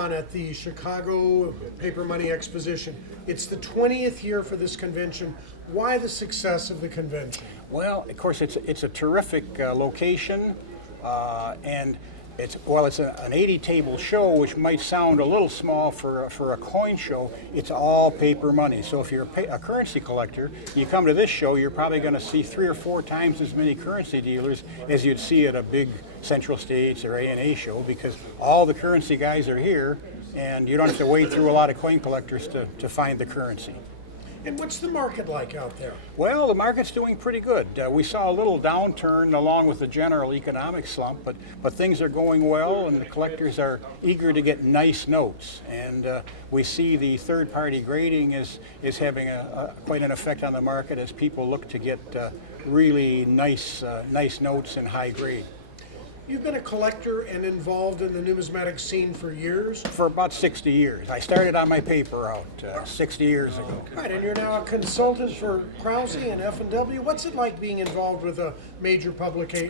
on at the Chicago Paper Money Exposition. It's the 20th year for this convention. Why the success of the convention? Well, of course, it's a terrific location, and it's an 80-table show, which might sound a little small for a coin show. It's all paper money. So if you're a currency collector, you come to this show, you're probably going to see 3 or 4 times as many currency dealers as you'd see at a big Central States or A&A show, because all the currency guys are here, and you don't have to wade through a lot of coin collectors to find the currency. And what's the market like out there? Well, the market's doing pretty good. We saw a little downturn along with the general economic slump, but things are going well, and the collectors are eager to get nice notes. And we see the third-party grading is having quite an effect on the market as people look to get really nice notes in high grade. You've been a collector and involved in the numismatic scene for years? For about 60 years. I started on my paper route 60 years ago. Right, and you're now a consultant for Krause and F&W. What's it like being involved with a major publication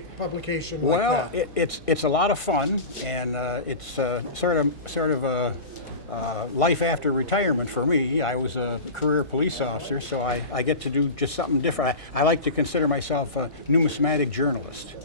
like that? Well, it's a lot of fun, and it's sort of a life after retirement for me. I was a career police officer, so I get to do just something different. I like to consider myself a numismatic journalist.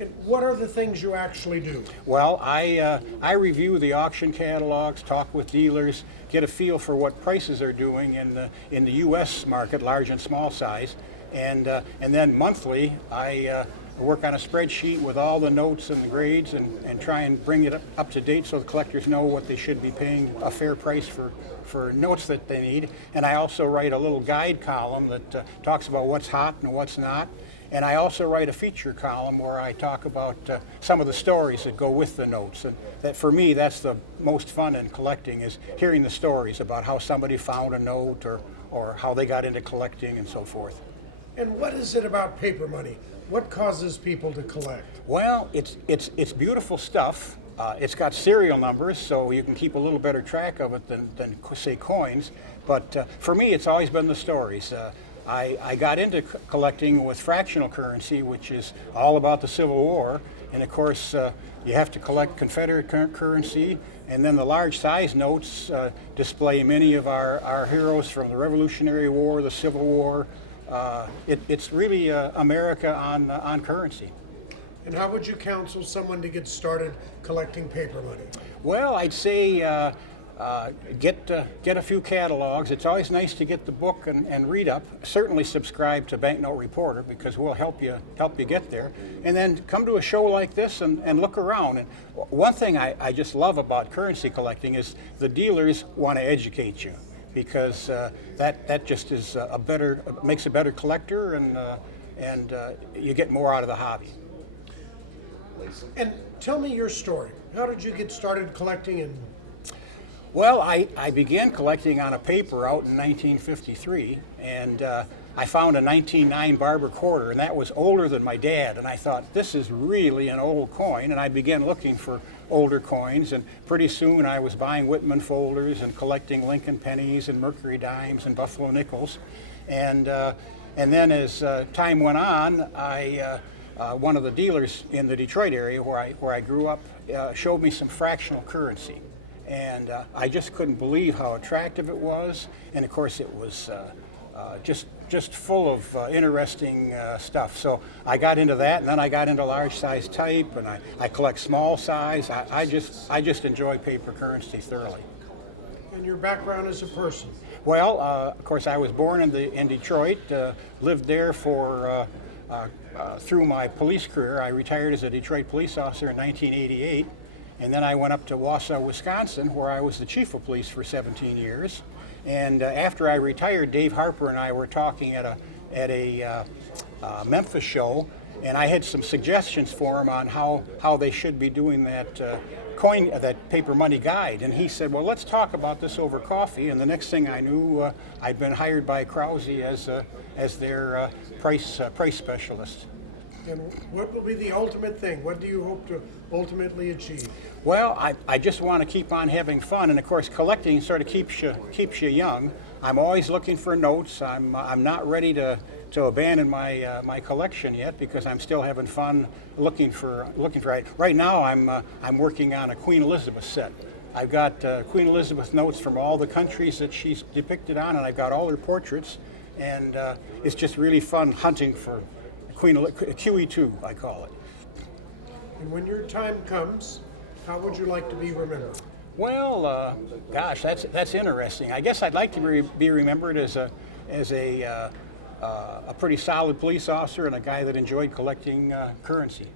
And what are the things you actually do? Well, I review the auction catalogs, talk with dealers, get a feel for what prices are doing in the U.S. market, large and small size, and then monthly I work on a spreadsheet with all the notes and the grades and try and bring it up to date so the collectors know what they should be paying a fair price for notes that they need. And I also write a little guide column that talks about what's hot and what's not. And I also write a feature column where I talk about some of the stories that go with the notes. And that, for me, that's the most fun in collecting, is hearing the stories about how somebody found a note or how they got into collecting and so forth. And what is it about paper money? What causes people to collect? Well, it's beautiful stuff. It's got serial numbers, so you can keep a little better track of it than say, coins. But for me, it's always been the stories. I got into collecting with fractional currency, which is all about the Civil War. And of course, you have to collect Confederate currency. And then the large size notes display many of our heroes from the Revolutionary War, the Civil War. It's really America on currency. And how would you counsel someone to get started collecting paper money? Well, I'd say get a few catalogs. It's always nice to get the book and read up. Certainly subscribe to Banknote Reporter, because we'll help you get there. And then come to a show like this and look around. And one thing I just love about currency collecting is the dealers want to educate you, because that just is makes a better collector, and you get more out of the hobby. And tell me your story. How did you get started collecting? Well, I began collecting on a paper out in 1953, and I found a 1909 Barber quarter, and that was older than my dad, and I thought, this is really an old coin, and I began looking for older coins, and pretty soon I was buying Whitman folders and collecting Lincoln pennies and Mercury dimes and Buffalo nickels, and then as time went on, one of the dealers in the Detroit area where I grew up showed me some fractional currency. And I just couldn't believe how attractive it was. And of course it was just full of interesting stuff. So I got into that, and then I got into large size type, and I collect small size. I just enjoy paper currency thoroughly. And your background as a person? Well, of course I was born in Detroit, lived there for through my police career. I retired as a Detroit police officer in 1988. And then I went up to Wausau, Wisconsin, where I was the chief of police for 17 years. And after I retired, Dave Harper and I were talking at a Memphis show, and I had some suggestions for him on how they should be doing that that paper money guide. And he said, well, let's talk about this over coffee. And the next thing I knew, I'd been hired by Krause as their price specialist. And what will be the ultimate thing? What do you hope to ultimately achieve? Well, I just want to keep on having fun, and of course collecting sort of keeps you young. I'm always looking for notes. I'm not ready to abandon my collection yet, because I'm still having fun looking for it. Right now I'm working on a Queen Elizabeth set, I've got Queen Elizabeth notes from all the countries that she's depicted on, and I've got all her portraits. And it's just really fun hunting for QE2, I call it. And when your time comes, how would you like to be remembered? Well, gosh, that's interesting. I guess I'd like to be remembered as a pretty solid police officer and a guy that enjoyed collecting currency.